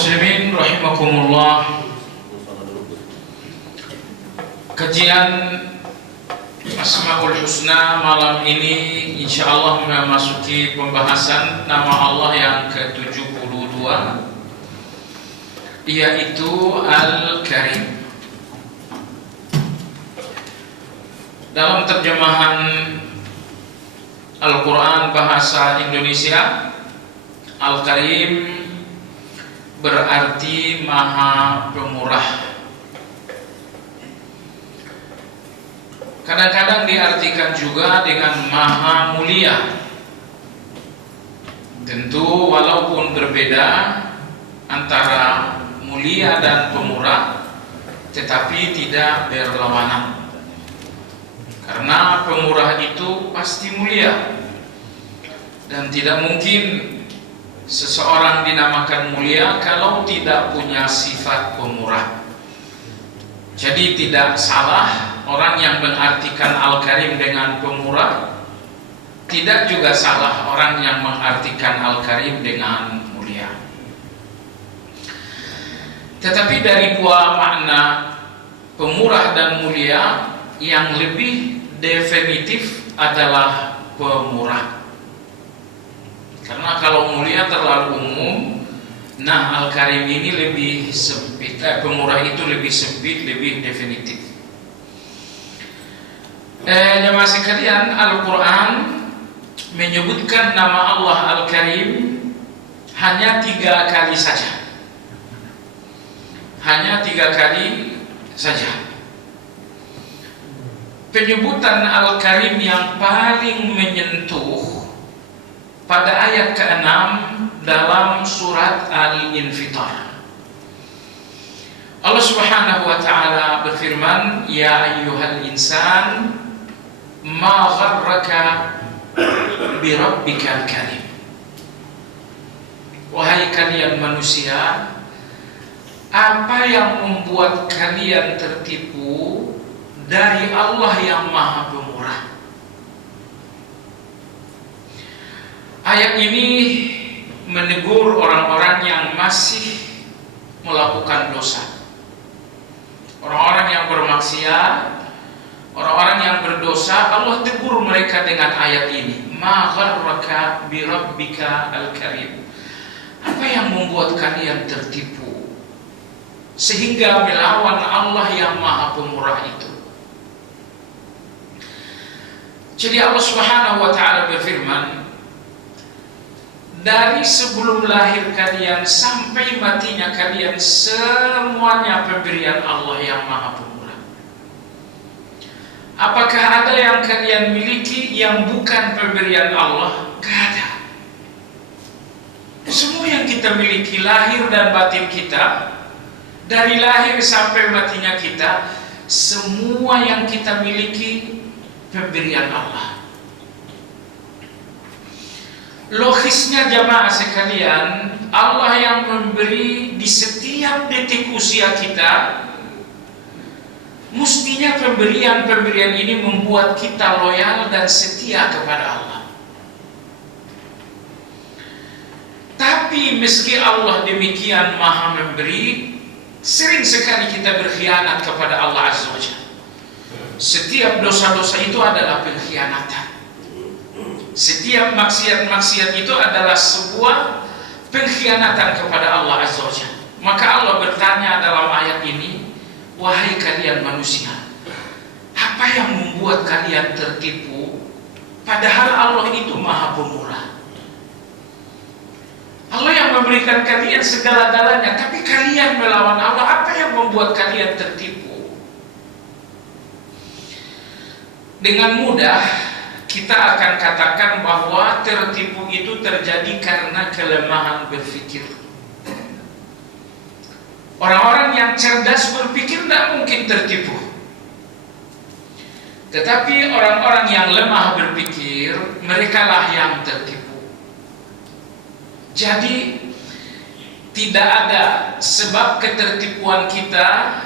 muslimin rahimakumullah. Kajian Asmaul Husna malam ini insyaallah memasuki pembahasan nama Allah yang ke-72, yaitu Al-Karim. Dalam terjemahan Al-Quran bahasa Indonesia, Al-Karim berarti Maha Pemurah. Kadang-kadang diartikan juga dengan Maha Mulia. Tentu walaupun berbeda antara mulia dan pemurah, tetapi tidak berlawanan. Karena pemurah itu pasti mulia, dan tidak mungkin seseorang dinamakan mulia kalau tidak punya sifat pemurah. Jadi tidak salah orang yang mengartikan Al-Karim dengan pemurah, tidak juga salah orang yang mengartikan Al-Karim dengan mulia. Tetapi dari dua makna pemurah dan mulia, yang lebih definitif adalah pemurah. Karena kalau mulia terlalu umum, nah Al-Karim ini lebih sempit, pemurah itu lebih sempit, lebih definitif. Jemaah sekalian, Al-Quran menyebutkan nama Allah Al-Karim hanya 3 kali saja. Hanya 3 kali saja. Penyebutan Al-Karim yang paling menyentuh pada ayat ke-6 dalam surat Al-Infitar. Allah Subhanahu wa ta'ala berfirman, "Ya ayyuhal insan, ma gharraka bi rabbikal karim." Wahai kalian manusia, apa yang membuat kalian tertipu dari Allah yang Maha Pemurah? Ayat ini menegur orang-orang yang masih melakukan dosa, orang-orang yang bermaksiat, orang-orang yang berdosa. Allah tegur mereka dengan ayat ini, "Ma gharraka bi rabbika al-karim." Apa yang membuat kalian tertipu sehingga melawan Allah yang Maha Pemurah itu? Jadi Allah Subhanahu wa ta'ala berfirman, dari sebelum lahir kalian sampai matinya kalian, semuanya pemberian Allah yang Maha Pemurah. Apakah ada yang kalian miliki yang bukan pemberian Allah? Gak ada. Semua yang kita miliki, lahir dan batin kita, dari lahir sampai matinya kita, semua yang kita miliki pemberian Allah. Logisnya jamaah sekalian, Allah yang memberi di setiap detik usia kita, mestinya pemberian-pemberian ini membuat kita loyal dan setia kepada Allah. Tapi meski Allah demikian Maha memberi, sering sekali kita berkhianat kepada Allah Azza wa Jalla. Setiap dosa-dosa itu adalah pengkhianatan. Setiap maksiat-maksiat itu adalah sebuah pengkhianatan kepada Allah Azza wa Jalla. Maka Allah bertanya dalam ayat ini, "Wahai kalian manusia, apa yang membuat kalian tertipu? Padahal Allah itu Maha Pemurah. Allah yang memberikan kalian segala-galanya, tapi kalian melawan Allah. Apa yang membuat kalian tertipu?" Dengan mudah kita akan katakan bahwa tertipu itu terjadi karena kelemahan berpikir. Orang-orang yang cerdas berpikir tidak mungkin tertipu. Tetapi orang-orang yang lemah berpikir, merekalah yang tertipu. Jadi tidak ada sebab ketertipuan kita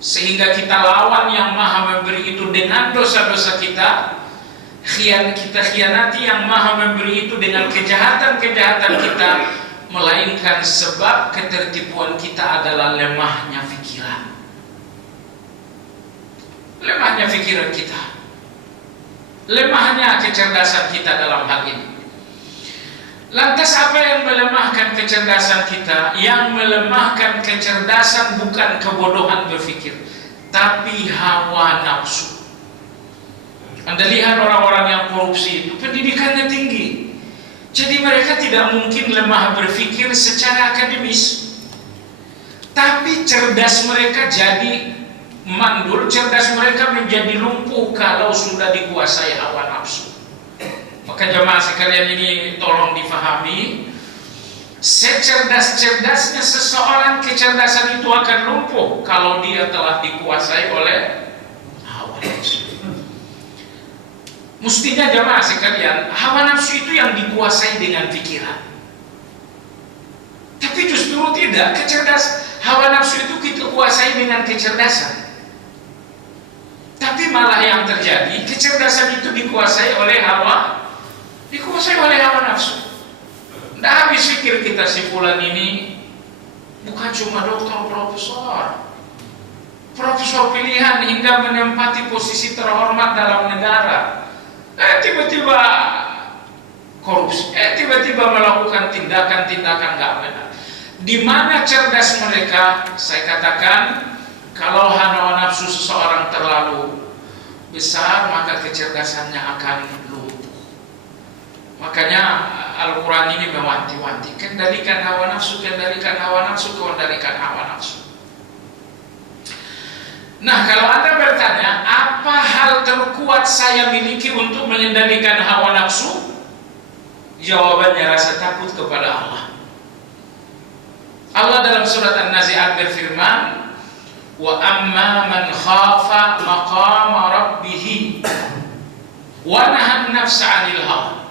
sehingga kita lawan yang Maha memberi itu dengan dosa-dosa kita, kita khianati yang Maha memberi itu dengan kejahatan-kejahatan kita, melainkan sebab ketertipuan kita adalah lemahnya pikiran. Lemahnya pikiran kita, lemahnya kecerdasan kita dalam hal ini. Lantas apa yang melemahkan kecerdasan kita? Yang melemahkan kecerdasan bukan kebodohan berpikir, tapi hawa nafsu. Anda lihat orang-orang yang korupsi itu pendidikannya tinggi, jadi mereka tidak mungkin lemah berpikir secara akademis, tapi cerdas mereka jadi mandul, cerdas mereka menjadi lumpuh kalau sudah dikuasai hawa nafsu. Maka jemaah sekalian ini tolong difahami, secerdas-cerdasnya seseorang, kecerdasan itu akan lumpuh kalau dia telah dikuasai oleh hawa nafsu. Mestinya jemaah sekalian, hawa nafsu itu yang dikuasai dengan pikiran. Tapi justru tidak, hawa nafsu itu kita kuasai dengan kecerdasan. Tapi malah yang terjadi, kecerdasan itu dikuasai oleh hawa nafsu. Tidak habis pikir kita si fulan ini bukan cuma dokter, profesor pilihan hingga menempati posisi terhormat dalam negara. Tiba-tiba korupsi, tiba-tiba melakukan tindakan-tindakan gak benar. Di mana cerdas mereka? Saya katakan, kalau hawa nafsu seseorang terlalu besar, maka kecerdasannya akan lumpuh. Makanya Al-Quran ini mewanti-wanti, kendalikan hawa nafsu, kendalikan hawa nafsu, kendalikan hawa nafsu. Nah, kalau Anda bertanya, apa hal terkuat saya miliki untuk mengendalikan hawa nafsu? Jawabannya rasa takut kepada Allah. Allah dalam surat An-Nazi'at berfirman, wa amma man khafa maqama rabbih wa nahan nafsa 'anil hawa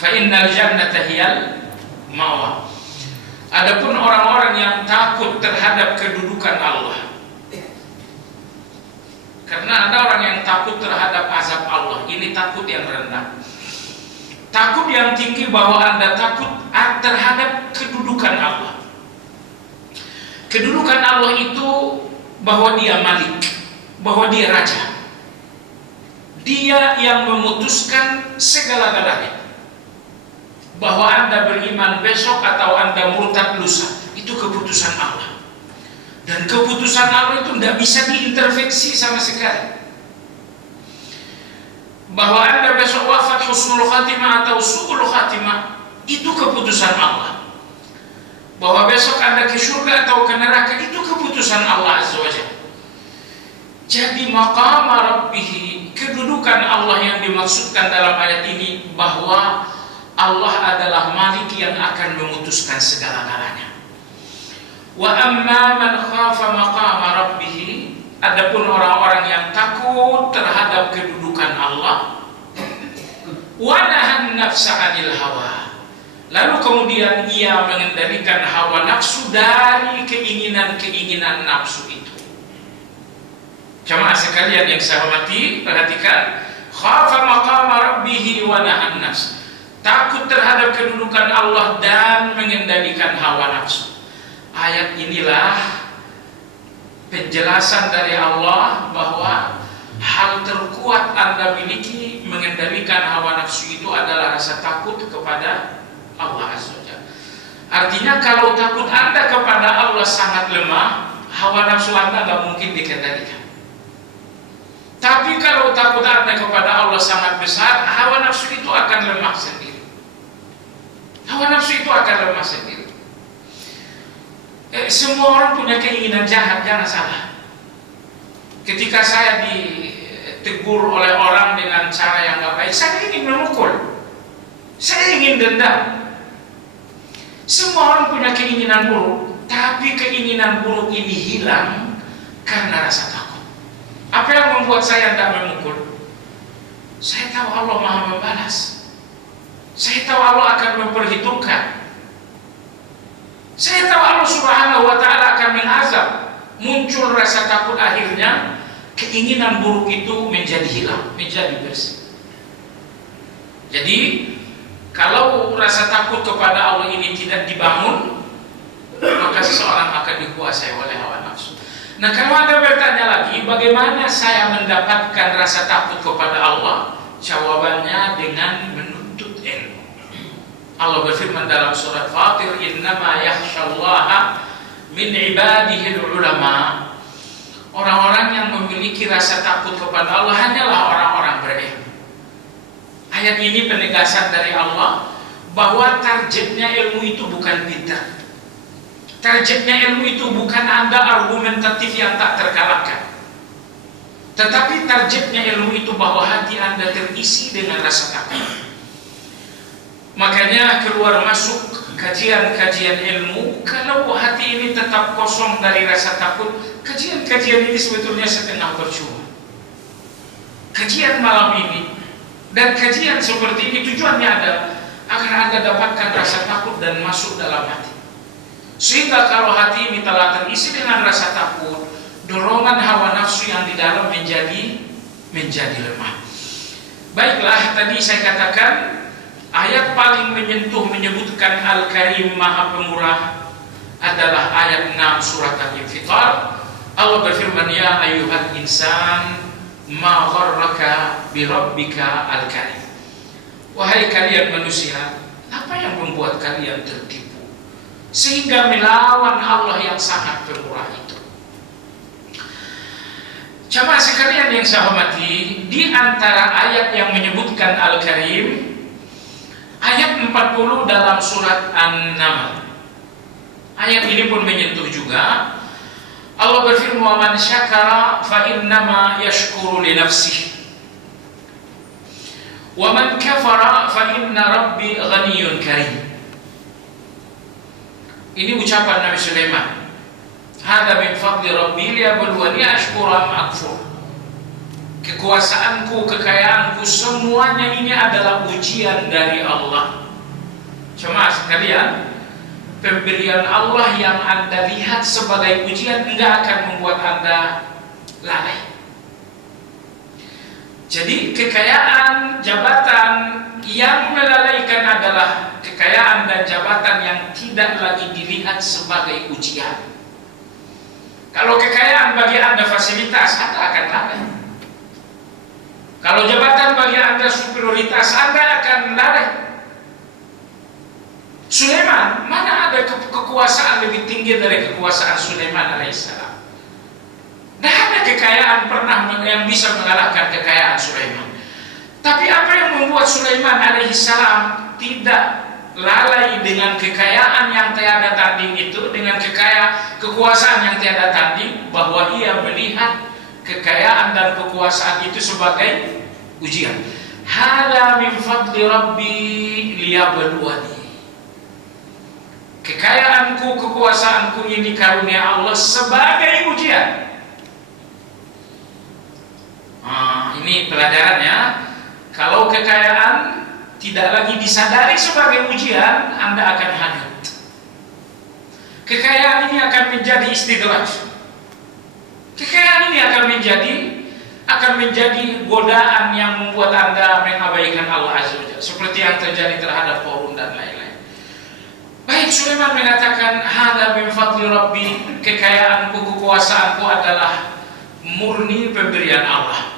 fa innal jannata hiyal ma'wa. Adapun orang-orang yang takut terhadap kedudukan Allah, karena ada orang yang takut terhadap azab Allah, ini takut yang rendah. Takut yang tinggi bahwa Anda takut terhadap kedudukan Allah. Kedudukan Allah itu bahwa Dia Malik, bahwa Dia Raja. Dia yang memutuskan segala-galanya. Bahwa Anda beriman besok atau Anda murtad lusa, itu keputusan Allah. Dan keputusan Allah itu tidak bisa diintervensi sama sekali. Bahwa Anda besok wafat husnul khatimah atau su'ul khatimah, itu keputusan Allah. Bahwa besok Anda ke surga atau ke neraka, itu keputusan Allah Azza wa Jalla. Jadi maqama rabbih, kedudukan Allah yang dimaksudkan dalam ayat ini, bahwa Allah adalah Malik yang akan memutuskan segala-galanya. Wa amma man khafa maqama rabbih, adapun orang-orang yang takut terhadap kedudukan Allah, wa nahan nafsa 'anil hawa, lalu kemudian ia mengendalikan hawa nafsu dari keinginan-keinginan nafsu itu. Jemaah sekalian yang saya hormati, perhatikan, khafa maqama rabbih wa nahan nafs, takut terhadap kedudukan Allah dan mengendalikan hawa nafsu. Ayat inilah penjelasan dari Allah bahwa hal terkuat Anda miliki mengendalikan hawa nafsu itu adalah rasa takut kepada Allah Azza wa Jalla. Artinya kalau takut Anda kepada Allah sangat lemah, hawa nafsu Anda nggak mungkin dikendalikan. Tapi kalau takut Anda kepada Allah sangat besar, hawa nafsu itu akan lemah sendiri. Hawa nafsu itu akan lemah sendiri. Semua orang punya keinginan jahat, jangan salah. Ketika saya ditegur oleh orang dengan cara yang gak baik, saya ingin memukul, saya ingin dendam. Semua orang punya keinginan buruk, tapi keinginan buruk ini hilang karena rasa takut. Apa yang membuat saya tidak memukul? Saya tahu Allah Maha membalas. Saya tahu Allah akan memperhitungkan. Saya tahu Allah Subhanahu wa Ta'ala akan mengazab. Muncul rasa takut, akhirnya keinginan buruk itu menjadi hilang, menjadi bersih. Jadi Kalau rasa takut kepada Allah ini tidak dibangun, maka seseorang akan dikuasai oleh hawa nafsu. Nah, kalau Anda bertanya lagi, bagaimana saya mendapatkan rasa takut kepada Allah? Jawabannya dengan menuntut ilmu. Allah berfirman dalam surat Fatir, "Innama yakhsyallaha min ibadihi ulama." Orang-orang yang memiliki rasa takut kepada Allah hanyalah orang-orang berilmu. Ayat ini penegasan dari Allah bahwa targetnya ilmu itu bukan pintar. Targetnya ilmu itu bukan Anda argumentatif yang tak terkalahkan. Tetapi targetnya ilmu itu bahwa hati Anda terisi dengan rasa takut. Makanya keluar masuk kajian-kajian ilmu, kalau hati ini tetap kosong dari rasa takut, kajian-kajian ini sebetulnya setengah percuma. Kajian malam ini dan kajian seperti ini tujuannya adalah agar Anda dapatkan rasa takut dan masuk dalam hati. Sehingga kalau hati ini telah terisi dengan rasa takut, dorongan hawa nafsu yang di dalam menjadi lemah. Baiklah, tadi saya katakan ayat paling menyentuh menyebutkan Al-Karim Maha Pemurah adalah ayat 6 surat Al-Infitar. Allah berfirman, "Ya ayyuhal insan ma gharraka bi rabbika al-karim." Wahai kalian manusia, apa yang membuat kalian tertipu sehingga melawan Allah yang sangat pemurah itu? Jamaah sekalian yang saya hormati, di antara ayat yang menyebutkan Al-Karim, ayat 40 dalam surat An-Naml. Ayat ini pun menyentuh juga. Allah berfirman, "Man syakara fa innama yashkuru li nafsihi wa man kafara fa inna rabbi ghaniyyun karim." Ini ucapan Nabi Sulaiman. "Hada min fadli rabbi liyabluwani ashkuru am akfur." Kekuasaanku, kekayaanku, semuanya ini adalah ujian dari Allah. Cuma sekalian, pemberian Allah yang Anda lihat sebagai ujian tidak akan membuat Anda lalai. Jadi kekayaan, jabatan yang melalaikan adalah kekayaan dan jabatan yang tidak lagi dilihat sebagai ujian. Kalau kekayaan bagi Anda fasilitas, Anda akan lalai. Kalau jabatan bagi Anda superioritas, Anda akan lalai. Sulaiman, mana ada kekuasaan lebih tinggi dari kekuasaan Sulaiman alaihissalam? Tidak ada kekayaan pernah yang bisa mengalahkan kekayaan Sulaiman. Tapi apa yang membuat Sulaiman alaihissalam tidak lalai dengan kekayaan yang tiada tanding itu, dengan kekuasaan yang tiada tanding, bahwa ia melihat kekayaan dan kekuasaan itu sebagai ujian. Hada min fadli rabbi liyabluwani. Kekayaanku, kekuasaanku ini karunia Allah sebagai ujian. Ini pelajarannya. Kalau kekayaan tidak lagi disadari sebagai ujian, Anda akan hanyut. Kekayaan ini akan menjadi istidraj. Kekayaan ini akan menjadi godaan yang membuat Anda mengabaikan Allah Azza wa Jalla, seperti yang terjadi terhadap Qarun dan lain-lain. Baik, Sulaiman mengatakan, "Hada min fadli rabbi," kekayaanku, kekuasaanku adalah murni pemberian Allah.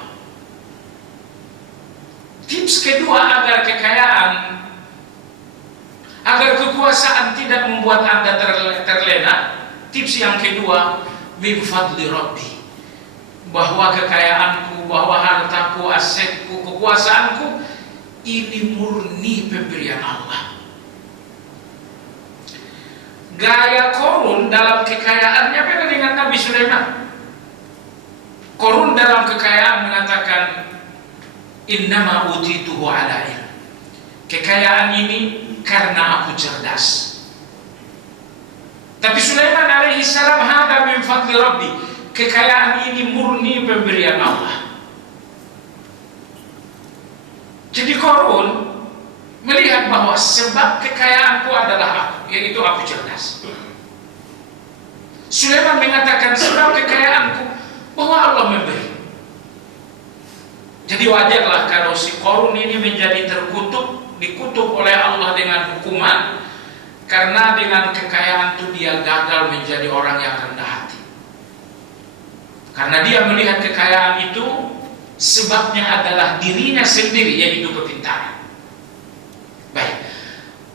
Tips kedua agar kekuasaan tidak membuat Anda terlena, tips yang kedua, min fadli rabbi, bahwa kekayaanku, bahwa hartaku, asetku, kekuasaanku ini murni pemberian Allah. Gaya Qarun dalam kekayaannya beda dengan Nabi Sulaiman. Qarun dalam kekayaan mengatakan, "Innama utituhu ala ilm." Kekayaan ini karena aku cerdas. Tapi Sulaiman alaihissalam, "Hada min fadli rabbi." Kekayaan ini murni pemberian Allah. Jadi Qarun melihat bahwa sebab kekayaanku adalah aku, yaitu aku cerdas. Sulaiman mengatakan sebab kekayaanku bahwa Allah memberi. Jadi wajarlah kalau si Qarun ini menjadi terkutuk dikutuk oleh Allah dengan hukuman karena dengan kekayaan itu dia gagal menjadi orang yang rendah hati. Karena dia melihat kekayaan itu sebabnya adalah dirinya sendiri, yaitu kepintaran. Baik.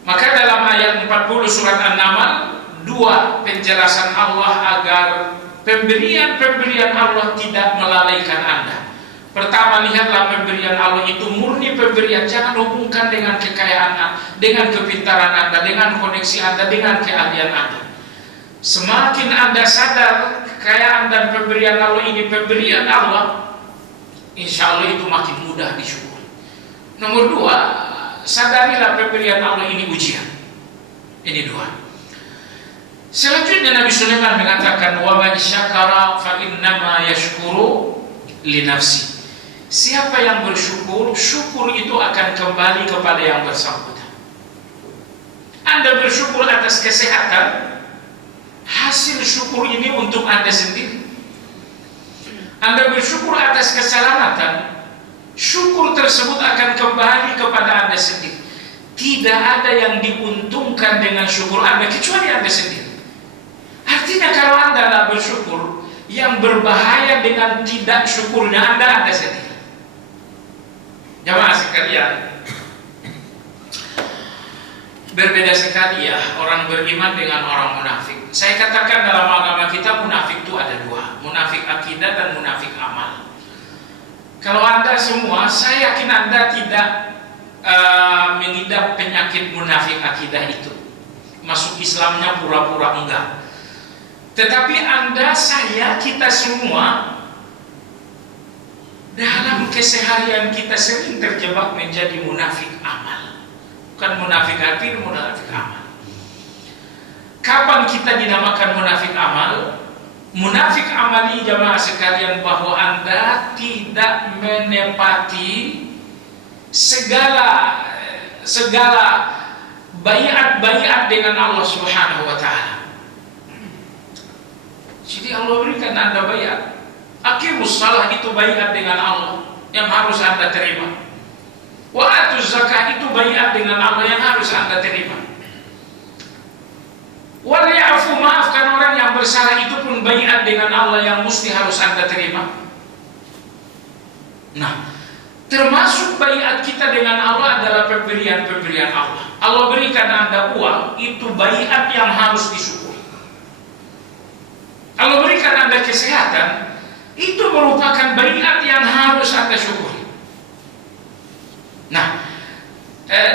Maka dalam ayat 40 surat An-Naml, dua penjelasan Allah agar pemberian Allah tidak melalaikan Anda. Pertama, lihatlah pemberian Allah itu murni pemberian, jangan hubungkan dengan kekayaan Anda, dengan kepintaran Anda, dengan koneksi Anda, dengan keahlian Anda. Semakin Anda sadar kekayaan dan pemberian Allah ini pemberian Allah, insya Allah itu makin mudah disyukuri. Nomor dua, sadarilah pemberian Allah ini ujian. Ini dua. Selanjutnya Nabi Sulaiman mengatakan, wa man syakara fa innama yashkuru li nafsi. Siapa yang bersyukur, syukur itu akan kembali kepada yang bersangkutan. Anda bersyukur atas kesehatan, hasil syukur ini untuk Anda sendiri. Anda bersyukur atas keselamatan, syukur tersebut akan kembali kepada Anda sendiri. Tidak ada yang diuntungkan dengan syukur Anda kecuali Anda sendiri. Artinya kalau Anda tidak bersyukur, yang berbahaya dengan tidak syukurnya Anda sendiri. Jamaah sekalian, berbeda sekali ya orang beriman dengan orang munafik. Saya katakan dalam agama kita munafik itu ada dua, munafik akidah dan munafik amal. Kalau Anda semua, saya yakin Anda tidak mengidap penyakit munafik akidah itu. Masuk Islamnya pura-pura enggak. Tetapi Anda, saya, kita semua dalam keseharian kita sering terjebak menjadi munafik amal. Bukan munafik hati, munafik amal. Kapan kita dinamakan munafik amal? Munafik amali jamaah sekalian bahwa Anda tidak menepati segala baiat dengan Allah Subhanahu wa taala. Jadi Allah berikan Anda baiat. Aqimus shalah itu baiat dengan Allah yang harus Anda terima. Wa atuz zakah itu baiat dengan Allah yang harus Anda terima. Wal ya'fu, maafkan orang yang bersalah itu pun baiat dengan Allah yang mesti harus Anda terima. Nah, termasuk baiat kita dengan Allah adalah pemberian-pemberian Allah. Allah berikan Anda uang, itu baiat yang harus disyukuri. Allah berikan Anda kesehatan, itu merupakan baiat yang harus Anda syukuri. Nah,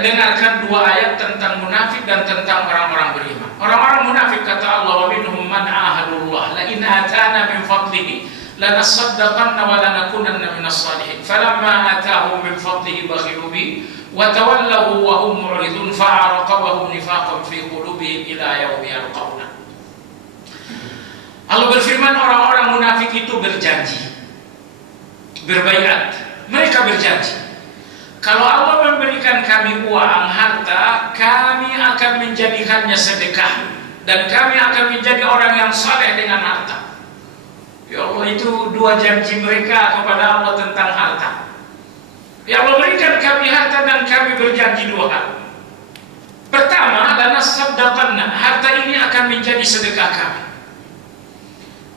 dengarkan dua ayat tentang munafik dan tentang orang-orang beriman. Orang-orang munafik kata Allah, wa minhum man ahadullah la in atana min fadlihi lanasaddaqanna wa lanakunanna minas salihin falamma atahum min fadlihi bakhilu bi wa tawallahu wa hum mu'ridun fa'araqabahum nifaqan fi qulubihim ila yaumi yalqawna. Allah berfirman, orang-orang munafik itu berjanji, berbaiat. Mereka berjanji, kalau Allah memberikan kami uang, harta, kami akan menjadikannya sedekah dan kami akan menjadi orang yang saleh dengan harta. Ya Allah, itu dua janji mereka kepada Allah tentang harta. Ya Allah, berikan kami harta dan kami berjanji dua hal. Pertama, lanasaddaqanna, harta ini akan menjadi sedekah kami.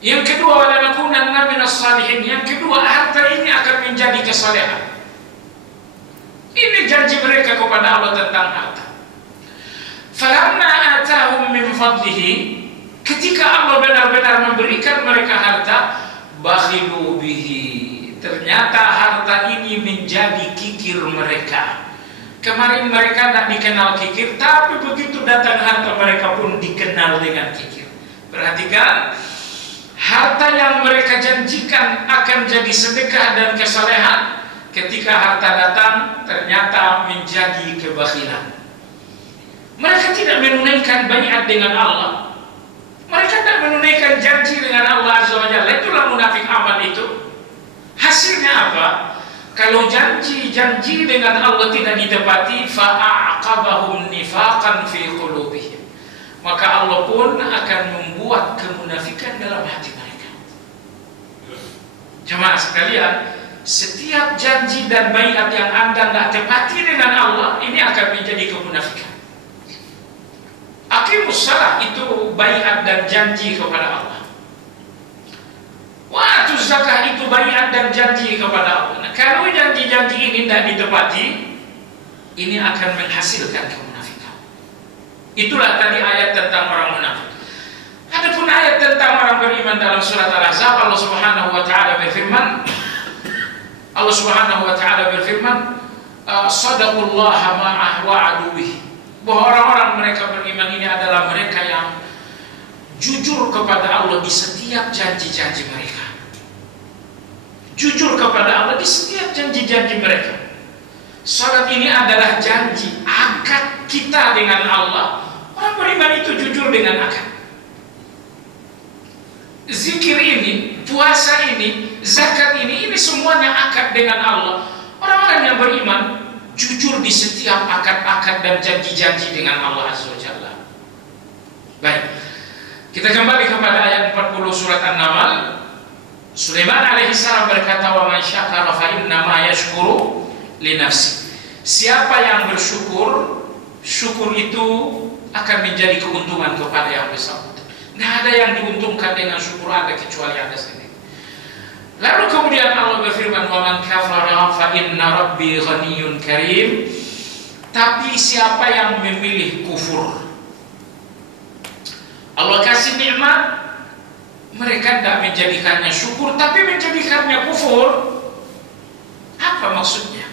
Yang kedua, walanakunanna minas salihin, yang kedua, harta ini akan menjadi kesalehan. Ini janji mereka kepada Allah tentang harta. Falamma atahum min fadlihi, ketika Allah benar-benar memberikan mereka harta, bakhilu bihi, ternyata harta ini menjadi kikir mereka. Kemarin mereka tidak dikenal kikir, tapi begitu datang harta mereka pun dikenal dengan kikir. Perhatikan, harta yang mereka janjikan akan jadi sedekah dan kesalehan, ketika harta datang ternyata menjadi kebakhilan. Mereka tidak menunaikan baiat dengan Allah. Mereka tidak menunaikan janji dengan Allah Azza wa Jalla. Itulah munafik amal itu. Hasilnya apa? Kalau janji dengan Allah tidak ditepati, fa'aqabahum nifaqan fi qulubihim, maka Allah pun akan membuat kemunafikan dalam hati mereka. Jemaah sekalian, setiap janji dan baiat yang Anda tidak tepati dengan Allah, ini akan menjadi kemunafikan. Aqimus shalah itu baiat dan janji kepada Allah. Wa atuz zakah itu baiat dan janji kepada Allah. Nah, kalau janji-janji ini tidak ditepati, ini akan menghasilkan kemunafikan. Itulah tadi ayat tentang orang munafik. Adapun ayat tentang orang beriman dalam surat Al-Ahzab, Allah Subhanahu wa taala berfirman, Shadaqullaha ma wa'adu bih. Bahwa orang-orang mereka beriman ini adalah mereka yang jujur kepada Allah di setiap janji-janji mereka. Jujur kepada Allah di setiap janji-janji mereka. Salat ini adalah janji akad kita dengan Allah. Orang beriman itu jujur dengan akad. Zikir ini, puasa ini, zakat ini semuanya akad dengan Allah. Orang-orang yang beriman jujur di setiap akad-akad dan janji-janji dengan Allah Azza wa Jalla. Baik, kita kembali kepada ayat 40 surat An-Naml. Sulaiman alaihissalam berkata, wa man syakara fa innama yashkuru li nafsi. Siapa yang bersyukur, syukur itu akan menjadi keuntungan kepada yang bersangkutan. Tidak ada yang diuntungkan dengan syukur Anda kecuali Anda sendiri. Lalu kemudian Allah berfirman, wa man kafara fa inna rabbi ghaniyyun karim. Tapi siapa yang memilih kufur, Allah kasih nikmat, mereka tidak menjadikannya syukur, tapi menjadikannya kufur. Apa maksudnya?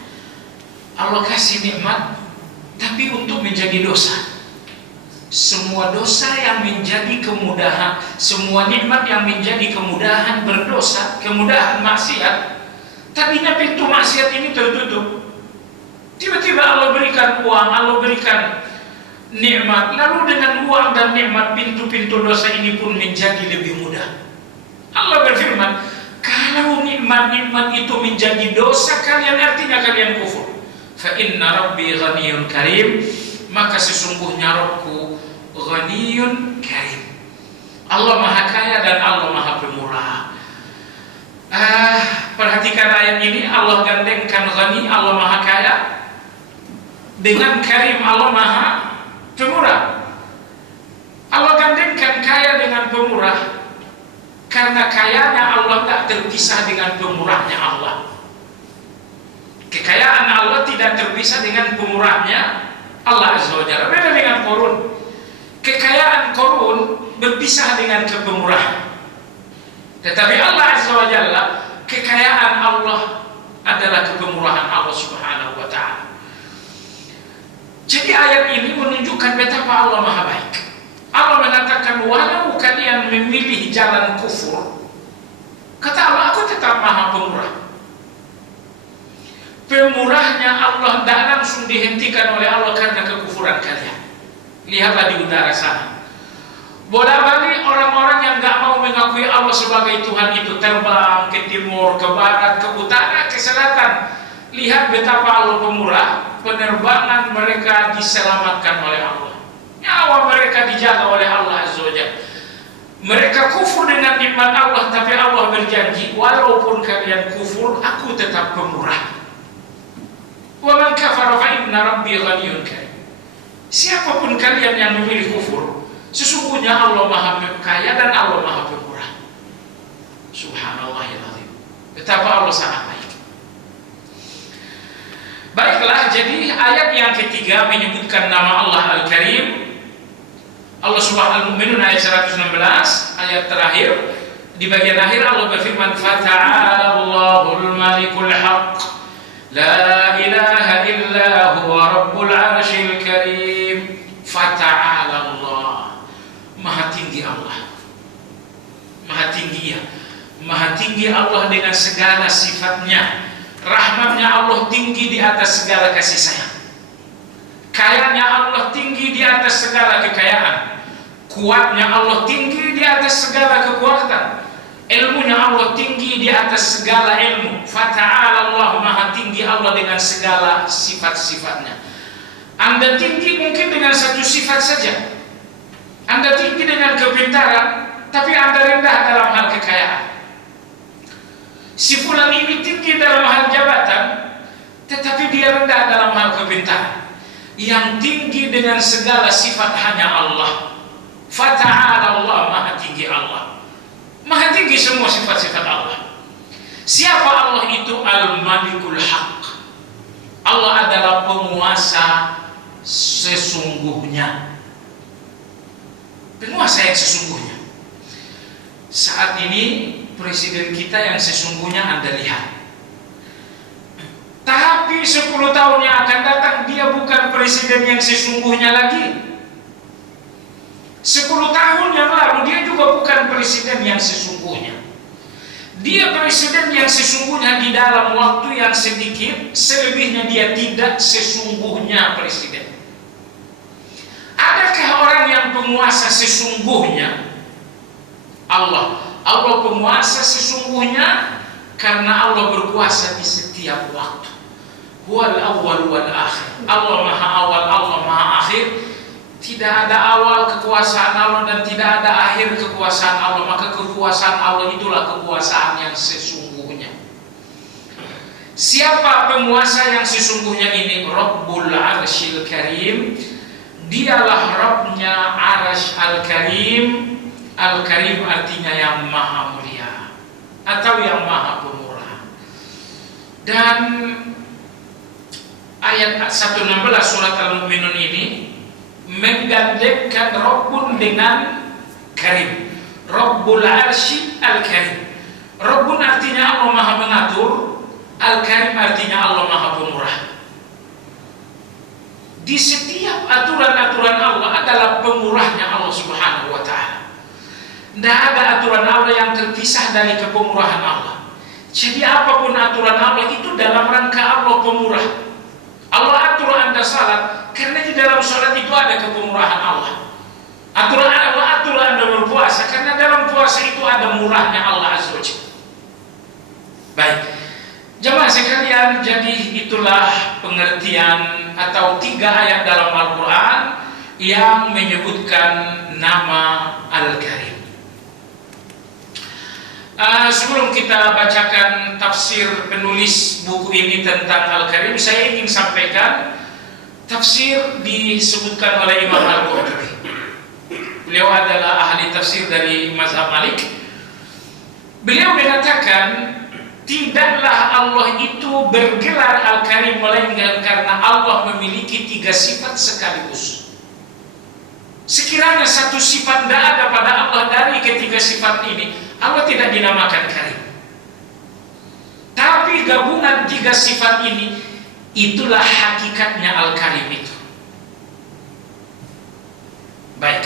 Allah kasih nikmat, tapi untuk menjadi dosa. Semua dosa yang menjadi kemudahan, semua nikmat yang menjadi kemudahan berdosa, kemudahan maksiat, tadinya pintu maksiat ini tertutup. Tiba-tiba Allah berikan uang, Allah berikan nikmat, lalu dengan uang dan nikmat pintu-pintu dosa ini pun menjadi lebih mudah. Allah berfirman, kalau nikmat-nikmat itu menjadi dosa kalian, artinya kalian kufur. Fa inna rabbi ghaniyyun karim. Maka sesungguhnya Rabbku Ghaniyun Karim. Allah Maha Kaya dan Allah Maha Pemurah. Perhatikan ayat ini, Allah gandengkan Ghani, Allah Maha Kaya, dengan Karim, Allah Maha Pemurah. Allah gandengkan kaya dengan pemurah karena kayanya Allah tak terpisah dengan pemurahnya Allah. Kekayaan Allah tidak terpisah dengan pemurahnya Allah Azza wa Jalla. Beda dengan Qarun. Kekayaan Qarun berpisah dengan kepemurahan. Tetapi Allah Azza wa Jalla, kekayaan Allah adalah kepemurahan Allah Subhanahu wa taala. Jadi ayat ini menunjukkan betapa Allah Maha baik. Allah mengatakan, walau kalian memilih jalan kufur, kata Allah, aku tetap Maha Pemurah. Pemurahnya Allah tidak langsung dihentikan oleh Allah karena kekufuran kalian. Lihatlah di udara sana, bola-balik orang-orang yang tidak mau mengakui Allah sebagai Tuhan itu terbang ke timur, ke barat, ke utara, ke selatan. Lihat betapa Allah pemurah. Penerbangan mereka diselamatkan oleh Allah, nyawa mereka dijaga oleh Allah Azza wa Jalla. Mereka kufur dengan nikmat Allah, tapi Allah berjanji, walaupun kalian kufur, aku tetap pemurah. Wa man kafara fa inna rabbi ghaniyyun karim. Siapapun kalian yang memilih kufur, sesungguhnya Allah Maha Kaya dan Allah Maha Pemurah. Subhanallahil-azim. Betapa Allah sangat baik. Baiklah, jadi ayat yang ketiga menyebutkan nama Allah Al-Karim. Allah Subhanahu Al-Mu'minun ayat 116, ayat terakhir. Di bagian akhir Allah berfirman, Fata'ala Allahul Malikul Haqq, La ilaha illa huwa Rabbul Arshil Karim. Fata'ala Allah, Maha tinggi Allah, Maha tinggi ya, Maha tinggi Allah dengan segala sifatnya. Rahmatnya Allah tinggi di atas segala kasih sayang. Kayanya Allah tinggi di atas segala kekayaan. Kuatnya Allah tinggi di atas segala kekuatan. Ilmunya Allah tinggi di atas segala ilmu. Fata'ala Allah, Maha tinggi Allah dengan segala sifat-sifatnya. Anda tinggi mungkin dengan satu sifat saja. Anda tinggi dengan kepintaran, tapi Anda rendah dalam hal kekayaan. Si fulan ini tinggi dalam hal jabatan, tetapi dia rendah dalam hal kepintaran. Yang tinggi dengan segala sifat hanya Allah. Fata'ala Allah, maha tinggi Allah. Maha tinggi semua sifat-sifat Allah. Siapa Allah itu? Al-Malikul Haq. Allah adalah penguasa sesungguhnya. Penguasa yang sesungguhnya. Saat ini presiden kita yang sesungguhnya Anda lihat. Tapi 10 tahun yang akan datang dia bukan presiden yang sesungguhnya lagi. 10 tahun yang lalu dia juga bukan presiden yang sesungguhnya. Dia presiden yang sesungguhnya di dalam waktu yang sedikit, selebihnya dia tidak sesungguhnya presiden. Adakah orang yang penguasa sesungguhnya? Allah penguasa sesungguhnya karena Allah berkuasa di setiap waktu. Huwal awwal wal akhir. Allah maha awal, Allah maha akhir. Tidak ada awal kekuasaan Allah dan tidak ada akhir kekuasaan Allah. Maka kekuasaan Allah itulah kekuasaan yang sesungguhnya. Siapa penguasa yang sesungguhnya ini? Rabbul Arsyil Karim. Dialah Rabbnya Arsy Al-Karim. Al-Karim artinya yang maha mulia atau yang maha pemurah. Dan ayat 116 surat Al-Mu'minun ini menggandengkan Rabbun dengan Karim. Rabbul Arsy Al-Karim. Rabbun artinya Allah maha mengatur, Al-Karim artinya Allah maha pemurah. Di setiap aturan-aturan Allah adalah pemurahnya Allah Subhanahu wa ta'ala. Tidak ada aturan Allah yang terpisah dari kepemurahan Allah. Jadi apapun aturan Allah itu dalam rangka Allah pemurah. Allah atur Anda salat karena di dalam salat itu ada kepemurahan Allah. Aturan Allah atur Anda berpuasa karena dalam puasa itu ada murahnya Allah Azza wa Jalla. Baik, jemaah sekalian, jadi itulah pengertian atau 3 ayat dalam Al-Quran yang menyebutkan nama Al-Karim. Sebelum kita bacakan tafsir penulis buku ini tentang Al-Karim, saya ingin sampaikan tafsir disebutkan oleh Imam Al-Qurtubi. Beliau adalah ahli tafsir dari mazhab Malik. Beliau mengatakan tidaklah Allah itu bergelar Al-Karim melainkan karena Allah memiliki 3 sifat sekaligus. Sekiranya satu sifat tidak ada pada Allah dari ketiga sifat ini, Allah tidak dinamakan Karim. Tapi gabungan 3 sifat ini, itulah hakikatnya Al-Karim itu. Baik,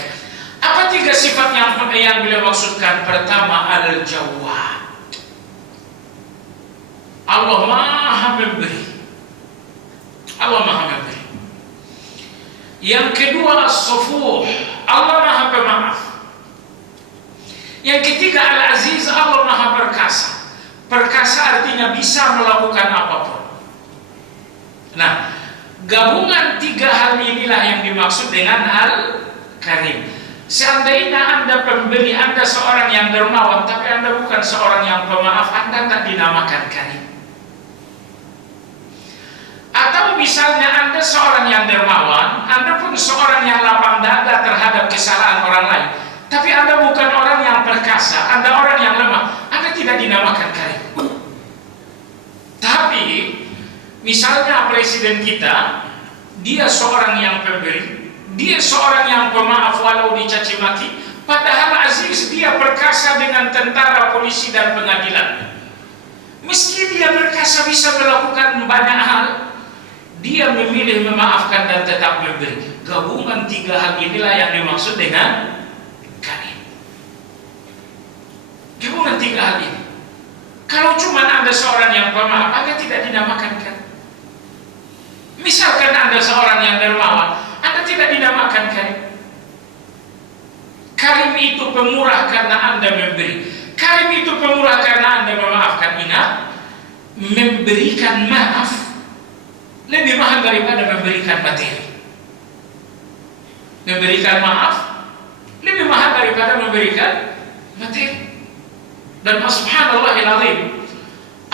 apa 3 sifat yang beliau maksudkan? Pertama, Al-Jawad. Allah maha memberi. Allah maha memberi. Yang kedua, As-Safuh. Allah maha pemaaf. Yang ketiga, Al-Aziz. Allah maha perkasa. Perkasa artinya bisa melakukan apapun. Nah, gabungan 3 hal inilah yang dimaksud dengan Al-Karim. Seandainya Anda pemberi, Anda seorang yang dermawan, tapi Anda bukan seorang yang pemaaf, Anda tak dinamakan Karim. Atau misalnya Anda seorang yang dermawan, Anda pun seorang yang lapang dada terhadap kesalahan orang lain, tapi Anda bukan orang yang perkasa, Anda orang yang lemah, Anda tidak dinamakan Karim. Tapi misalnya presiden kita, dia seorang yang pemberi, dia seorang yang pemaaf walau dicaci maki, padahal Aziz, dia perkasa dengan tentara, polisi dan pengadilan. Meski dia perkasa bisa melakukan banyak hal, dia memilih memaafkan dan tetap memberi. Gabungan 3 hal inilah yang dimaksud dengan Karim. Gabungan 3 hal ini. Kalau cuma Anda seorang yang pemaaf, Anda tidak dinamakan Karim. Misalkan Anda seorang yang dermawan, Anda tidak dinamakan Karim. Karim itu pemurah karena Anda memberi. Karim itu pemurah karena Anda memaafkan. Ingat, memberikan maaf lebih mahal daripada memberikan materi. Memberikan maaf lebih mahal daripada memberikan materi. Dan subhanallahil azim,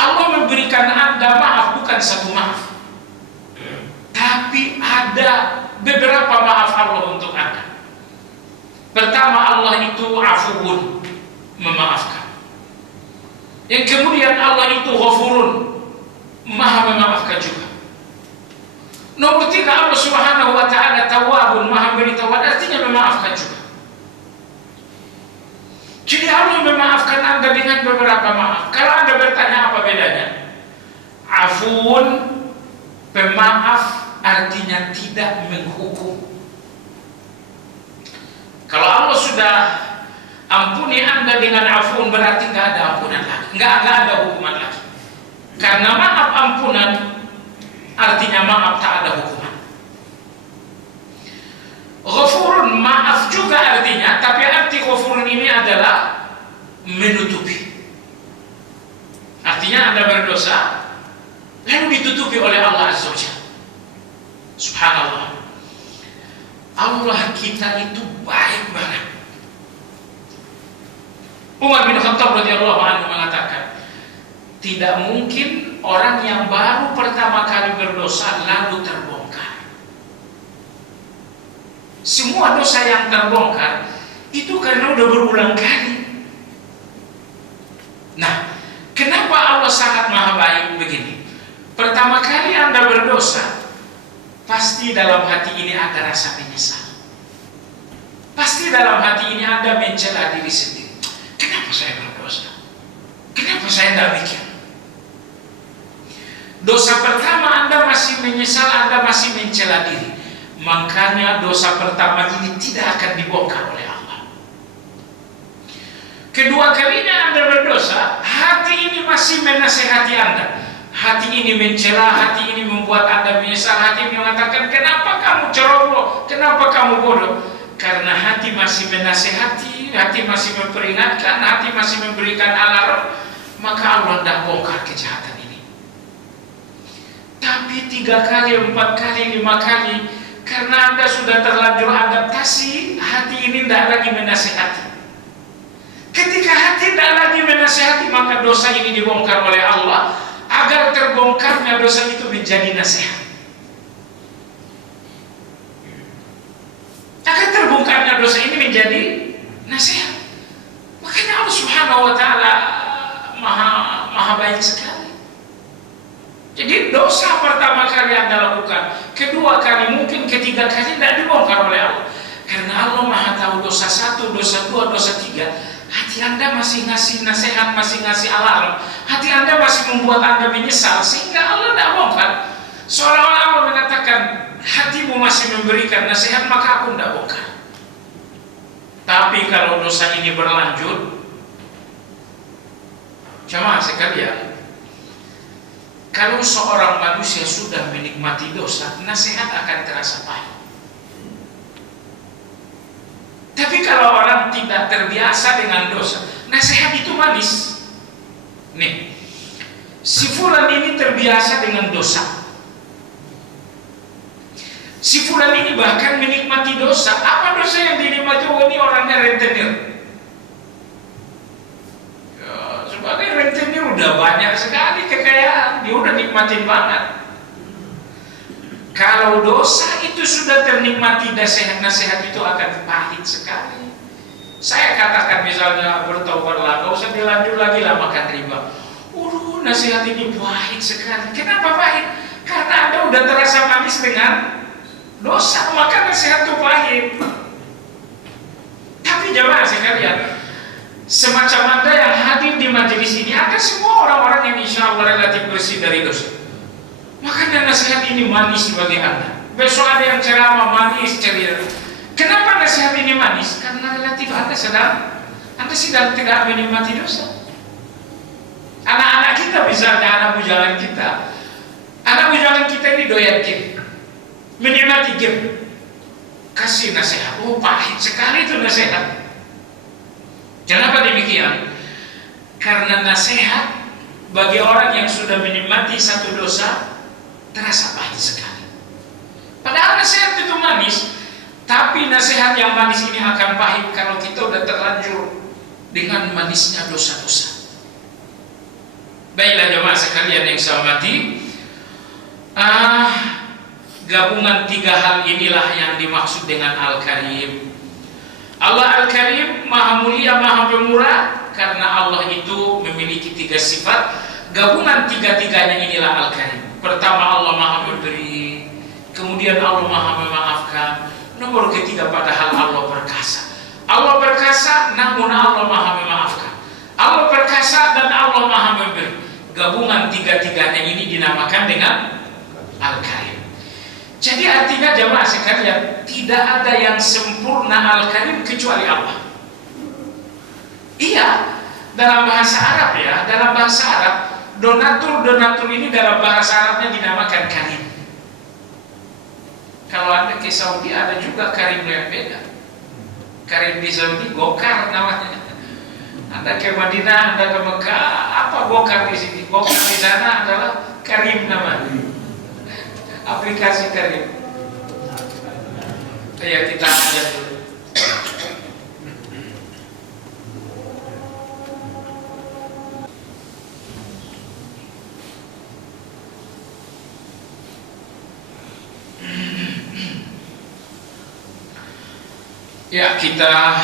Allah memberikan Anda maaf bukan satu maaf, tapi ada beberapa maaf Allah untuk Anda. Pertama, Allah itu afuun, memaafkan. Yang kemudian Allah itu ghafurun, maha memaafkan juga. Nomor 3, Allah Subhanahu wa ta'ala tawwabun, maha beri tawab, artinya memaafkan juga. Jadi Allah memaafkan Anda dengan beberapa maaf. Kalau Anda bertanya apa bedanya? Afuun, pemaaf, artinya tidak menghukum. Kalau Allah sudah ampuni Anda dengan afuun, berarti nggak ada ampunan lagi, nggak ada hukuman lagi. Karena maaf ampunan artinya maaf, tak ada hukuman. Ghafurun, maaf juga artinya, tapi arti ghafurun ini adalah menutupi. Artinya Anda berdosa lalu ditutupi oleh Allah Azza wa Jalla. Subhanallah, Allah kita itu baik banget. Umar bin Khattab radhiyallahu anhu mengatakan, tidak mungkin orang yang baru pertama kali berdosa lalu terbongkar. Semua dosa yang terbongkar itu karena udah berulang kali. Nah, kenapa Allah sangat maha baik begini? Pertama kali Anda berdosa, pasti dalam hati ini ada rasa menyesal. Pasti dalam hati ini Anda mencela diri sendiri. Kenapa saya berdosa? Kenapa saya tidak mikir? Dosa pertama Anda masih menyesal, Anda masih mencela diri. Makanya dosa pertama ini tidak akan dibongkar oleh Allah. Kedua kalinya Anda berdosa, hati ini masih menasehati Anda. Hati ini mencela, hati ini membuat Anda menyesal, hati ini mengatakan, kenapa kamu ceroboh, kenapa kamu bodoh? Karena hati masih menasehati, hati masih memperingatkan, hati masih memberikan alarm, maka Allah tidak bongkar kejahatan ini. Tapi 3 kali, 4 kali, 5 kali, karena Anda sudah terlanjur adaptasi, hati ini tidak lagi menasehati. Ketika hati tidak lagi menasehati, maka dosa ini dibongkar oleh Allah, agar terbongkarnya dosa itu menjadi nasihat. Agar terbongkarnya dosa ini menjadi nasihat. Makanya Allah Subhanahu wa ta'ala maha baik sekali. Jadi dosa pertama kali Anda lakukan, kedua kali, mungkin ketiga kali tidak dibongkar oleh Allah. Karena Allah maha tahu dosa 1, dosa 2, dosa 3. Hati Anda masih ngasih nasihat, masih ngasih alarm. Hati Anda masih membuat Anda menyesal, sehingga Allah tidak bongkar. Seolah-olah Allah mengatakan, hatimu masih memberikan nasihat, maka aku tidak bongkar. Tapi kalau dosa ini berlanjut, jamaah sekalian, kalau seorang manusia sudah menikmati dosa, nasihat akan terasa pahit. Tapi kalau orang tidak terbiasa dengan dosa, nasihat itu manis. Nih, si fulan ini terbiasa dengan dosa. Si fulan ini bahkan menikmati dosa. Apa dosa yang dinikmati? Oh, ini orangnya rentenir. Ya, sebagai rentenir udah banyak sekali kekayaan, dia udah nikmatin banget. Kalau dosa itu sudah ternikmati, nasihat itu akan pahit sekali. Saya katakan misalnya bertobatlah, gak usah dilanjut lagi lah makan riba. Nasihat ini pahit sekali. Kenapa pahit? Karena Anda udah terasa manis dengan dosa, maka nasihat itu pahit. Tapi jamaah sekalian, semacam Anda yang hadir di majelis ini, Anda semua orang-orang yang insya Allah relatif bersih dari dosa. Makanya nasihat ini manis bagi Anda. Besok ada yang ceramah manis, ceria. Kenapa nasihat ini manis? Karena relatif Anda sedang tidak menikmati dosa. Anak-anak kita misalnya, anak bujangan kita ini doyan game, menikmati game. Kasih nasihat, oh pahit sekali itu nasihat. Kenapa demikian? Karena nasihat bagi orang yang sudah menikmati satu dosa terasa pahit sekali. Padahal nasihat itu manis, tapi nasihat yang manis ini akan pahit kalau kita udah terlanjur dengan manisnya dosa-dosa. Baiklah jemaah sekalian yang saya hormati, gabungan tiga hal inilah yang dimaksud dengan Al-Karim. Allah Al-Karim, Maha Mulia, Maha Pemurah, karena Allah itu memiliki tiga sifat. Gabungan tiga-tiganya inilah Al-Karim. Pertama, Allah Maha Memberi, kemudian Allah Maha Memaafkan, nomor ketiga padahal Allah perkasa. Allah perkasa namun Allah Maha Memaafkan, Allah perkasa dan Allah Maha Memberi. Gabungan tiga-tiganya ini dinamakan dengan Al-Karim. Jadi artinya jemaah sekalian, tidak ada yang sempurna Al-Karim kecuali Allah. Iya, dalam bahasa Arab ya, dalam bahasa Arab, donatur ini dalam bahasa Arabnya dinamakan Karim. Kalau Anda ke Saudi ada juga Karim yang beda. Karim di Saudi Gokar namanya. Anda ke Madinah, Anda ke Mekah, apa Gokar di sini? Gokar di sana adalah Karim namanya. Aplikasi Karim. Ya kita aja dulu. Ya, kita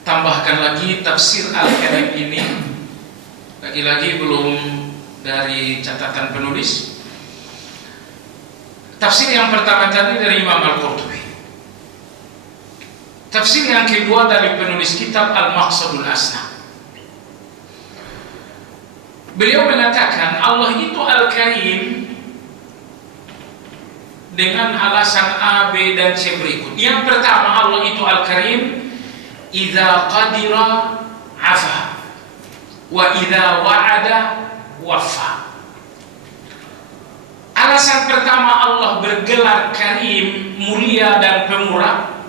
tambahkan lagi tafsir Al-Karim ini. Lagi-lagi belum dari catatan penulis. Tafsir yang pertama tadi dari Imam Al-Qurtubi. Tafsir yang kedua dari penulis kitab Al-Maqsadul Asna. Beliau mengatakan Allah itu Al-Karim dengan alasan A, B, dan C berikut. Yang pertama, Allah itu Al-Karim idza qadira afa wa idza wa'ada wafa. Alasan pertama Allah bergelar Karim, mulia dan pemurah,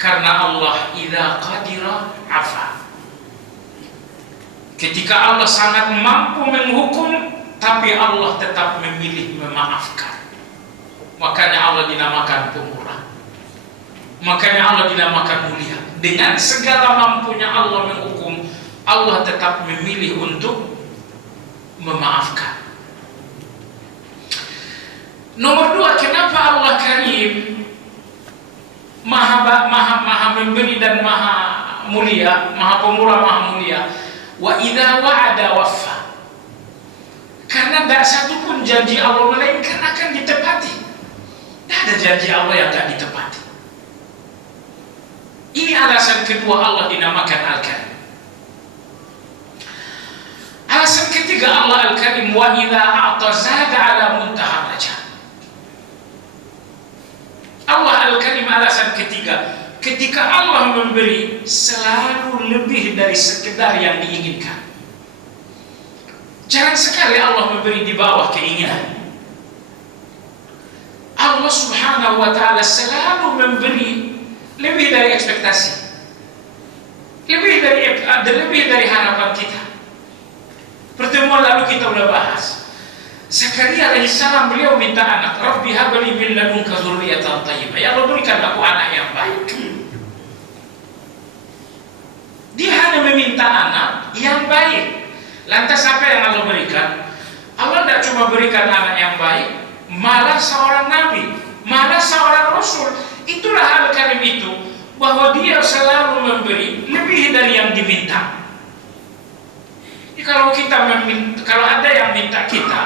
karena Allah idza qadira afa. Ketika Allah sangat mampu menghukum, tapi Allah tetap memilih memaafkan. Makanya Allah dinamakan pemurah. Makanya Allah dinamakan mulia. Dengan segala mampunya Allah menghukum, Allah tetap memilih untuk memaafkan. Nomor dua, kenapa Allah Karim, maha memberi dan maha mulia, maha pemurah, maha mulia. Wa idza wa'ada waffa. Karena tidak satu pun janji Allah melainkan akan ditepati. Tidak ada janji Allah yang tidak ditepati. Ini alasan kedua Allah dinamakan Al-Karim. Alasan ketiga Allah Al-Karim, wa idza a'ta zada ala muntaha raja. Allah Al-Karim alasan ketiga, ketika Allah memberi selalu lebih dari sekedar yang diinginkan. Jarang sekali Allah memberi di bawah keinginan. Allah Subhanahu wa ta'ala selalu memberi lebih dari ekspektasi, lebih dari harapan kita. Pertemuan lalu kita sudah bahas, Zakaria alaihissalam, beliau minta anak. Rabbi habli min ladunka dzurriyyatan thayyibah. Ya Allah, berikan aku anak yang baik. Dia hanya meminta anak yang baik. Lantas apa yang Allah berikan? Allah tidak cuma berikan anak yang baik, malah seorang nabi, malah seorang rasul. Itulah Al-Karim itu, bahwa dia selalu memberi lebih dari yang diminta. Jadi kalau ada yang minta kita,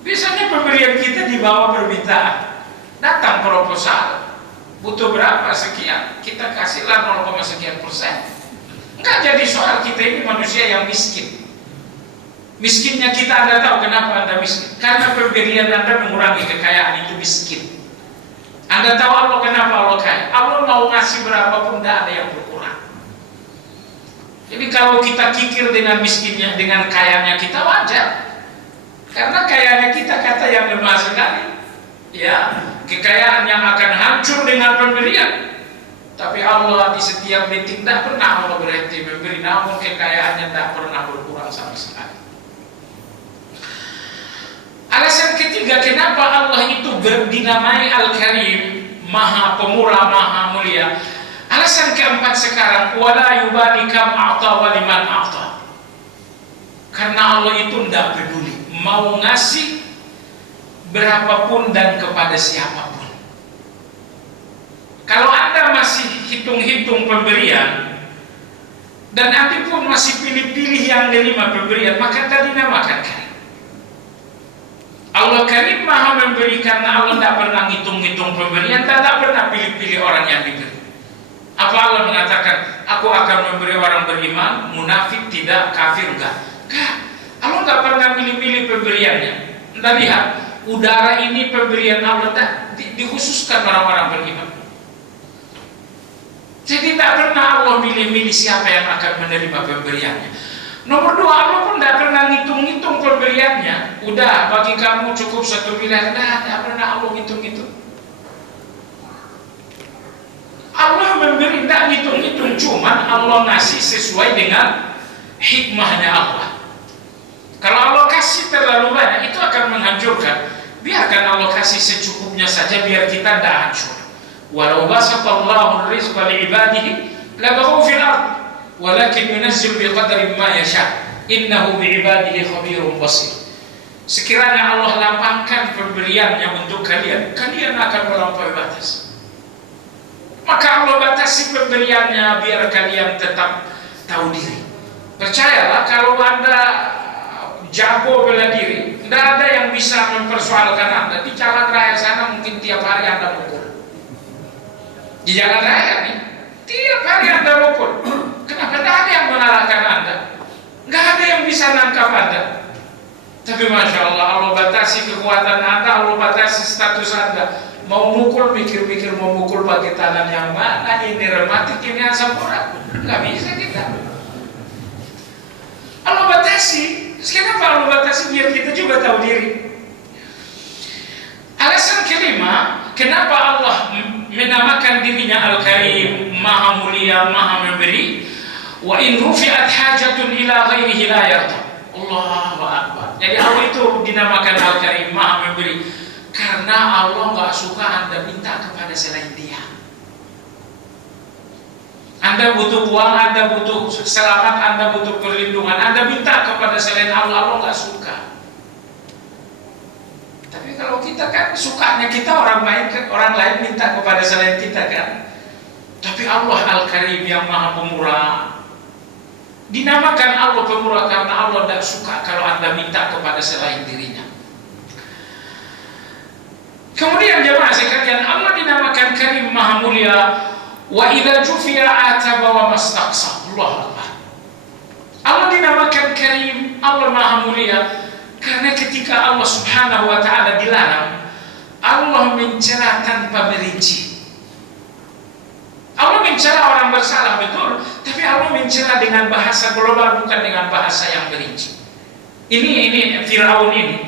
biasanya pemberian kita di bawah permintaan. Datang proposal, butuh berapa sekian, kita kasihlah 0, sekian persen. Enggak, jadi soal kita ini manusia yang miskin. Miskinnya kita, Anda tahu kenapa Anda miskin? Karena pemberian Anda mengurangi kekayaan, itu miskin. Anda tahu Allah kenapa Allah kaya? Allah mau ngasih berapapun, tidak ada yang berkurang. Jadi kalau kita kikir dengan miskinnya, dengan kayanya kita, wajar. Karena kayanya kita kata yang lemah sekali. Ya, kekayaan yang akan hancur dengan pemberian. Tapi Allah di setiap detik tidak pernah Allah berhenti memberi, namun kekayaannya tidak pernah berkurang sama sekali. Alasan ketiga kenapa Allah itu dinamai Al-Karim, maha pemurah, maha mulia. Alasan keempat sekarang, wala yubali kam a'ta wa liman a'ta. Karena Allah itu tidak peduli mau ngasih berapapun dan kepada siapapun. Kalau Anda masih hitung-hitung pemberian dan Anda pun masih pilih-pilih yang nerima pemberian, maka tadi namakan karim. Allah Karim Maha memberi karena Allah tidak pernah hitung-hitung pemberian, tidak pernah pilih-pilih orang yang diberi. Apa Allah mengatakan, aku akan memberi orang beriman, munafik tidak, kafir enggak? Enggak. Allah tidak pernah pilih-pilih pemberiannya. Anda lihat, udara ini pemberian Allah, dikhususkan orang-orang beriman. Jadi tidak pernah Allah milih-milih siapa yang akan menerima pemberiannya. Nomor dua, Allah pun tidak pernah ngitung-ngitung pemberiannya. Udah, bagi kamu cukup 1 miliar. Tidak pernah Allah ngitung-ngitung. Allah memberi, tidak ngitung-ngitung. Cuman Allah ngasih sesuai dengan hikmahnya Allah. Kalau Allah kasih terlalu banyak, itu akan menghancurkan. Biarkan Allah kasih secukupnya saja, biar kita tidak hancur. Walau basatallahu rizqa li'ibadihi labaghaw fil ardh walakin yunazzil biqadri ma yasha innahu bi'ibadihi khabirun basir. Sekiranya Allah lapangkan pemberiannya untuk kalian, kalian akan melampaui batas. Maka Allah batasi pemberiannya biar kalian tetap tahu diri. Percayalah, kalau Anda jago bela diri, tidak ada yang bisa mempersoalkan Anda. Di jalan raya sana mungkin tiap hari Anda mukul. Di jalan raya nih, tiap hari Anda mukul. Kenapa tidak ada yang mengalahkan Anda? Nggak ada yang bisa nangkap Anda. Tapi Masya Allah, Allah batasi kekuatan Anda, Allah batasi status Anda. Mau mukul, mikir-mikir mau mukul pakai tangan yang mana, ini rematik, ini asam urat. Nggak bisa kita. Allah batasi. Kenapa Allah batasi? Biar kita juga tahu diri. Alasan kelima, kenapa Allah menamakan dirinya Al-Karim, Maha Mulia, Maha Memberi. Wa in rufi'at hajatun ila ghairihi la yarda. Allahu Akbar. Jadi Allah itu dinamakan Al-Karim, Maha Memberi, karena Allah nggak suka Anda minta kepada selain Dia. Anda butuh uang, Anda butuh selamat, Anda butuh perlindungan, Anda minta kepada selain Allah, Allah nggak suka. Tapi kalau kita kan sukanya kita orang lain minta kepada selain kita kan. Tapi Allah Al-Karim yang Maha Pemurah. Dinamakan Allah Pemurah karena Allah tidak suka kalau Anda minta kepada selain dirinya. Kemudian jemaah sekalian, Allah dinamakan Karim, Maha Mulia. Wa idza jufiya ataba wa mastaqsa. Allahu Akbar. Allah dinamakan Karim, Allah Maha Mulia, karena ketika Allah Subhanahu wa taala dilarang, Allah mencela tanpa merinci. Allah mencela orang bersalah betul, tapi Allah mencela dengan bahasa global, bukan dengan bahasa yang merinci. Ini Firaun ini.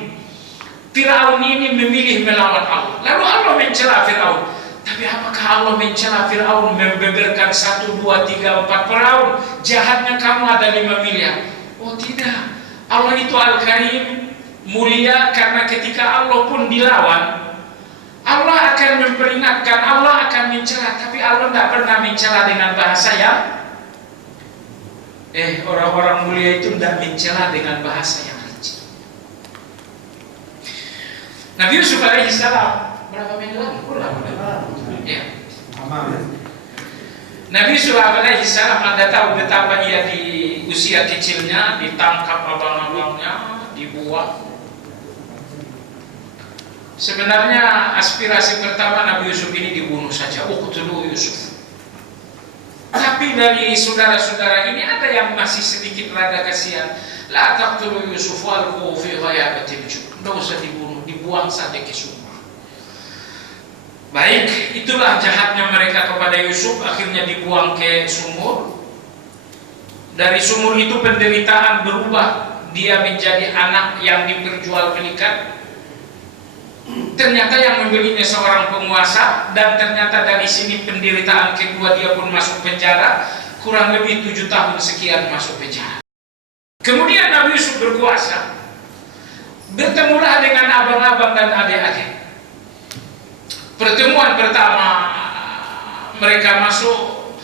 Firaun ini memilih melawan Allah. Lalu Allah mencela Firaun. Tapi apakah Allah mencela Firaun membeberkan 1, 2, 3, 4 Firaun? Jahatnya kamu ada 5 miliar. Oh tidak. Allah itu Al-Karim, mulia, karena ketika Allah pun dilawan, Allah akan memperingatkan, Allah akan mencela. Tapi Allah tidak pernah mencela dengan bahasa yang orang-orang mulia itu tidak mencela dengan bahasa yang rinci. Nabi Yusuf alaihissalam, berapa menit lagi? Ya. Nabi Yusuf alaihissalam, Anda tahu betapa ia di usia kecilnya ditangkap abang-abangnya, dibuang. Sebenarnya aspirasi pertama Nabi Yusuf ini dibunuh saja, uqtulu Yusuf. Tapi dari saudara-saudara ini ada yang masih sedikit rada kasihan. La taqtulu Yusuf walquhu fi ghayabatil jub. Tidak usah dibunuh, dibuang saja ke sumur. Baik, itulah jahatnya mereka kepada Yusuf, akhirnya dibuang ke sumur. Dari sumur itu penderitaan berubah, dia menjadi anak yang diperjualbelikan. Ternyata yang membelinya seorang penguasa, dan ternyata dari sini penderitaan kedua, dia pun masuk penjara, kurang lebih 7 tahun sekian masuk penjara. Kemudian Nabi Yusuf berkuasa, bertemulah dengan abang-abang dan adik-adik. Pertemuan pertama mereka masuk,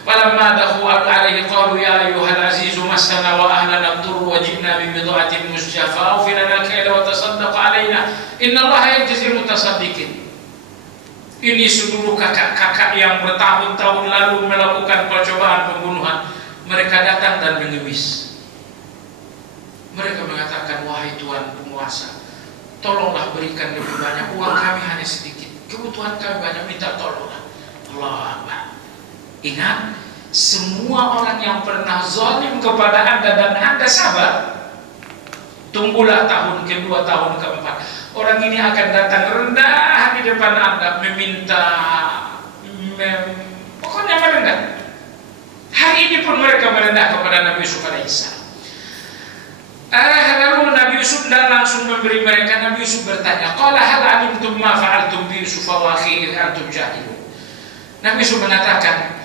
Falamma dakhu alaihi qalu ya ayyuhal azizu massana wa ahlana ad-durr wa ji'na bi bid'atin musjafa aw lana al-kayla wa tasaddaq alaina innallaha yajzil mutasaddiqin. Ini seluruh kakak-kakak yang bertahun-tahun lalu melakukan percobaan pembunuhan. Mereka datang dan mengemis. Mereka mengatakan, wahai Tuhan penguasa, tolonglah berikan lebih banyak, uang kami hanya sedikit, kebutuhan kami banyak, minta tolonglah. Allahu Akbar. Ingat, semua orang yang pernah zalim kepada Anda dan Anda sabar, tunggulah tahun kedua, tahun keempat, orang ini akan datang rendah di depan Anda meminta, pokoknya merendah. Hari ini pun mereka merendah kepada Nabi Yusuf alaihissalam. Lalu Nabi Yusuf dan langsung memberi mereka. Nabi Yusuf bertanya, qala hal alimtum ma fa'altum bi Yusuf wa akhihi antum jahilun. Nabi Yusuf mengatakan,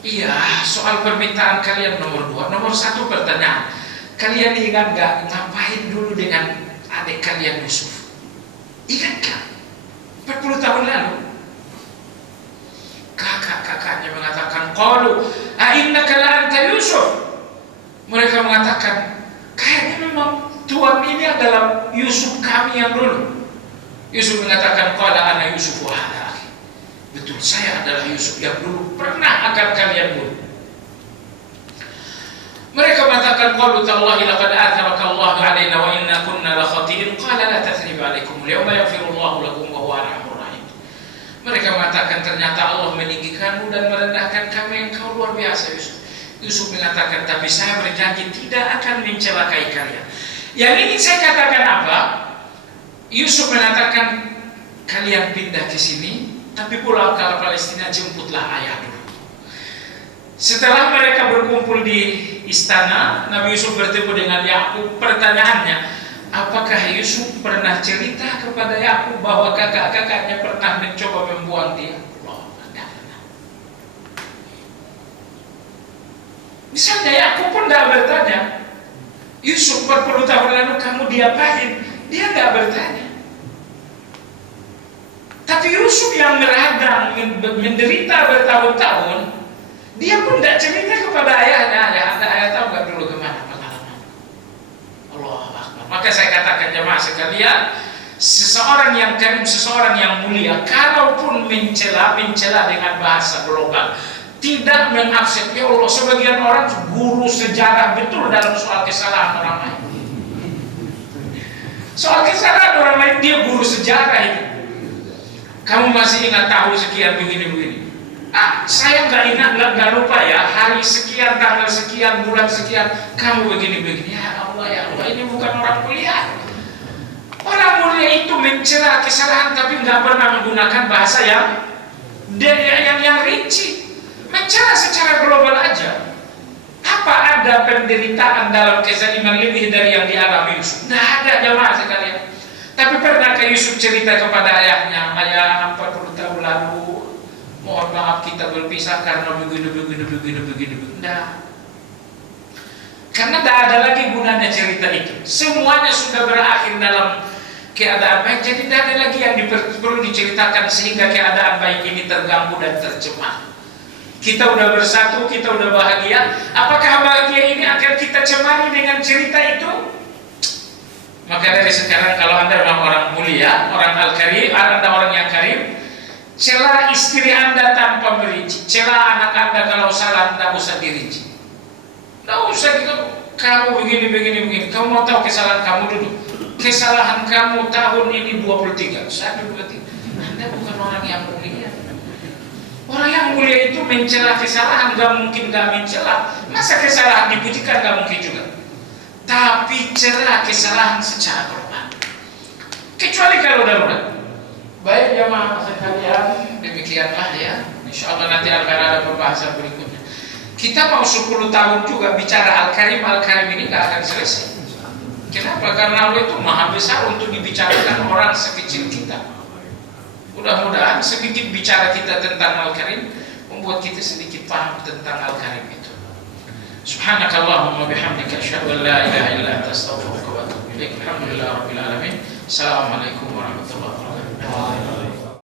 iya, soal permintaan kalian nomor 2. Nomor 1 pertanyaan, kalian ingat gak ngapain dulu dengan adik kalian Yusuf? Ingat gak? 40 tahun lalu. Kakak-kakaknya mengatakan, qalu a'innaka la anta Yusuf. Mereka mengatakan, kayaknya memang Tuhan ini adalah Yusuf kami yang dulu. Yusuf mengatakan, qala ana Yusuf wa hada akhi. Betul, saya adalah Yusuf yang dulu pernah akan kalian bunuh. Mereka mengatakan, qalu tallahi laqad atharaka Allah 'alaina wa inna kunna la khati'in. Qala la tathriba 'alaikum al-yawma yaghfirullahu lakum wa huwa arhamur rahim. Mereka mengatakan, ternyata Allah meninggikanmu dan merendahkan kami, engkau luar biasa Yusuf. Yusuf mengatakan, tapi saya berjanji tidak akan mencelakai kalian. Yang ini saya katakan apa? Yusuf mengatakan, kalian pindah ke sini, tapi pulang ke Palestina, jemputlah ayah dulu. Setelah mereka berkumpul di istana, Nabi Yusuf bertemu dengan Yakub. Pertanyaannya, apakah Yusuf pernah cerita kepada Yakub bahwa kakak-kakaknya pernah mencoba membuang dia? Misalnya Yakub pun tidak bertanya, Yusuf 40 tahun lalu kamu diapain? Dia tidak bertanya. Tapi Yusuf yang meradang, menderita bertahun-tahun, dia pun tidak cerita kepada ayahnya. Ayah tahu nggak dulu kemana pengalaman? Allahu Akbar. Maka saya katakan jemaah sekalian, seseorang yang karim, seseorang yang mulia, kalaupun mencela dengan bahasa global, tidak mengakses. Ya Allah, sebagian orang guru sejarah betul dalam soal kesalahan orang lain. Soal kesalahan orang lain dia guru sejarah itu. Kamu masih ingat tahu sekian begini-begini? Saya nggak ingat, nggak lupa ya. Hari sekian, tanggal sekian, bulan sekian, kamu begini-begini. Ya Allah, ini bukan orang mulia. Orang mulia itu mencela kesalahan tapi nggak pernah menggunakan bahasa yang rinci. Mencela secara global aja. Apa ada penderitaan dalam kezaliman lebih dari yang dialami Yusuf? Tidak ada jemaah sekalian. Tapi pernahkah Yusuf cerita kepada ayahnya, ayah 40 tahun lalu, mohon maaf kita berpisah karena begini. Tidak. Karena tidak ada lagi gunanya cerita itu. Semuanya sudah berakhir dalam keadaan baik. Jadi tidak ada lagi yang perlu diceritakan sehingga keadaan baik ini terganggu dan tercemar. Kita udah bersatu, kita udah bahagia. Apakah bahagia ini akan kita cemari dengan cerita itu? Maka dari sekarang kalau Anda memang orang mulia, orang al-karim, Anda orang yang karim, cela istri Anda tanpa merinci, cela anak Anda kalau salah tidak usah dirinci. Tidak usah gitu, kamu begini. Kamu mau tahu kesalahan kamu dulu? Kesalahan kamu tahun ini 23, saya 23. Anda bukan orang yang mulia. Orang yang mulia itu mencela kesalahan, gak mungkin gak mencela. Masa kesalahan dipujikan gak mungkin juga. Tapi cela kesalahan secara global. Kecuali kalau darurat. Baik jemaah sekalian, demikianlah ya. Insya Allah nanti akan ada pembahasan berikutnya. Kita mau 10 tahun juga bicara Al-Karim ini gak akan selesai. Kenapa? Karena Allah itu maha besar untuk dibicarakan orang sekecil kita. Mudah-mudahan sedikit bicara kita tentang Al-Karim membuat kita sedikit paham tentang Al-Karim itu. Subhanakallahumma bihamdika asyhadu an la ilaha illa anta astaghfiruka wa atubu ilaik. Alhamdulillahirabbil alamin. Assalamualaikum warahmatullahi wabarakatuh.